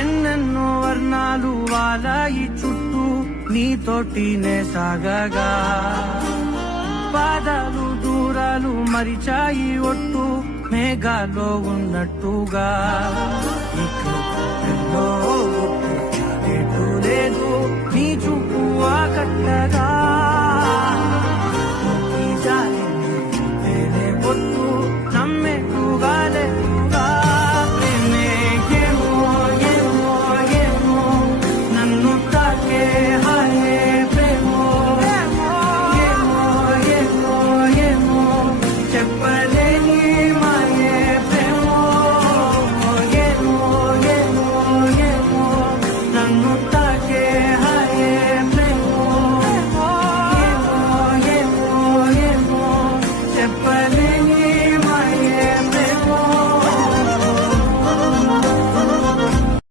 ఎన్నెన్నో వర్ణాలు వాలాయి చుట్టూ నీతోటినే సాగగా పాదాలు దూరాలు మరిచాయి ఒట్టు మేఘాలో ఉన్నట్టుగా